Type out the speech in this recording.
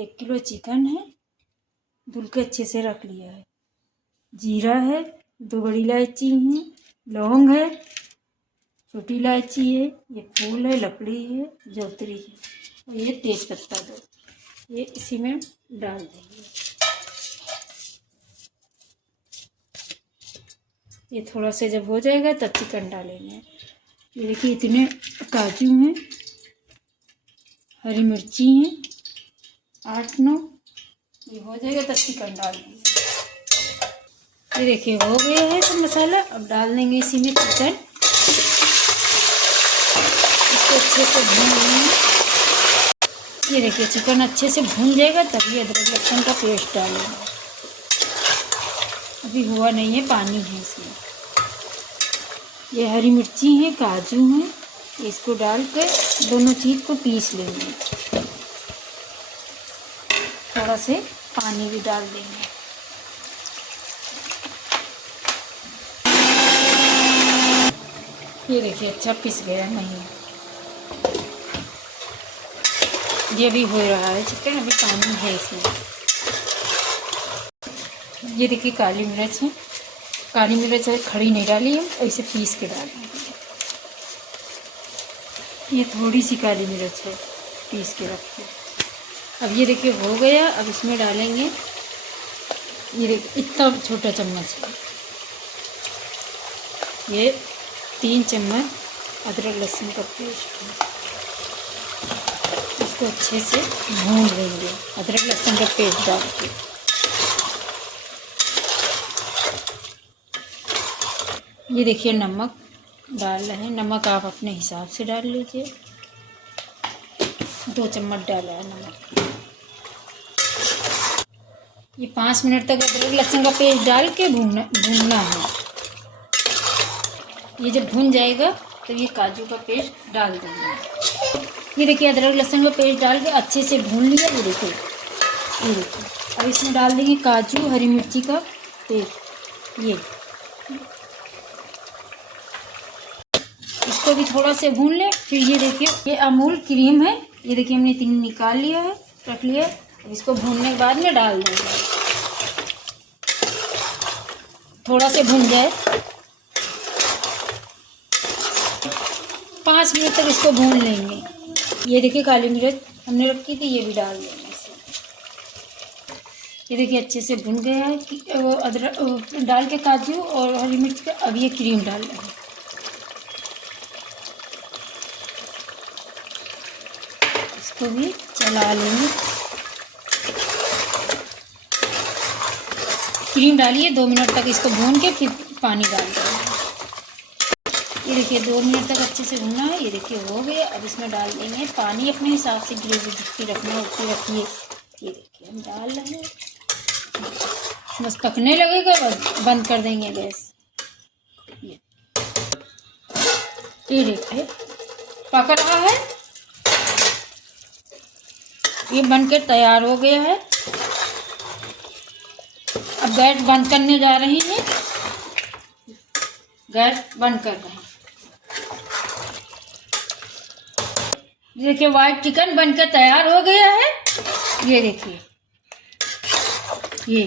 1 kilo chicken है, धुल के अच्छे से रख लिया है। जीरा है, 2 बड़ी इलायची है, लौंग है, छोटी इलायची है, ये फूल है, लकड़ी है, जौतरी है और ये तेज पत्ता 2, ये इसी में डाल देंगे। ये थोड़ा सा जब हो जाएगा तब चिकन डालेंगे। ये देखिए इतने काजू हैं, हरी मिर्ची हैं 8-9, ये हो जाएगा तब चिकन डाल देंगे। ये देखिए हो गया है सब मसाला। अब डाल देंगे इसी में चिकन, इसको अच्छे से भून लेंगे। ये देखिए चिकन अच्छे से भून जाएगा तभी अदरक लहसुन का पेस्ट डालेंगे। अभी हुआ नहीं है, पानी है इसमें। ये हरी मिर्ची है, काजू है, इसको डाल कर दोनों चीज़ को पीस लेंगे। थोड़ा से पानी भी डाल देंगे। ये देखिए अच्छा पिस गया नहीं, ये भी हो रहा है चिकन, अभी पानी है इसमें। ये देखिए काली मिर्च है, काली मिर्च है खड़ी नहीं डाली है, ऐसे पीस के डालेंगे। ये थोड़ी सी काली मिर्च है पीस के रखते। अब ये देखिए हो गया। अब इसमें डालेंगे, ये देखिए इतना छोटा चम्मच है, ये 3 चम्मच अदरक लहसुन का पेस्ट है। इसको अच्छे से भून लेंगे अदरक लहसुन का पेस्ट डाल के। ये देखिए नमक डाल रहे हैं, नमक आप अपने हिसाब से डाल लीजिए। 2 चम्मच डाला है नमक। ये 5 मिनट तक अदरक लहसुन का पेस्ट डाल के भूनना है। ये जब भून जाएगा तो ये काजू का पेस्ट डाल देंगे। ये देखिए अदरक लहसुन का पेस्ट डाल के अच्छे से भून लिया। ये देखिए अब इसमें डाल देंगे काजू, हरी मिर्ची का पेस्ट। ये इसको भी थोड़ा से भून ले। फिर ये देखिए ये अमूल क्रीम है, ये देखिए हमने 3 निकाल लिया है, रख लिया। अब इसको भूनने के बाद में डाल देंगे। थोड़ा से भून जाए, 5 मिनट तक इसको भून लेंगे। ये देखिए काली मिर्च हमने रखी थी, ये भी डाल देंगे। ये देखिए अच्छे से भुन गया है अदरक डाल के काजू और हरी मिर्च का। अब ये क्रीम डाल देंगे। इसको भी चला लेंगे। क्रीम डालिए, 2 मिनट तक इसको भून के फिर पानी डाल देंगे। ये देखिए 2 मिनट तक अच्छे से भुना है। ये देखिए हो गया। अब इसमें डाल देंगे पानी अपने हिसाब से, ग्रेवी जितनी रखना है उतनी रखिए। ये देखिए हम डाल रहे हैं, बस पकने लगेगा बंद कर देंगे गैस। ये देखिए पक रहा है, ये बनकर तैयार हो गया है। अब गैस बंद करने जा रहे हैं, गैस बंद कर रहे हैं। देखिए वाइट चिकन बनकर तैयार हो गया है। ये देखिए ये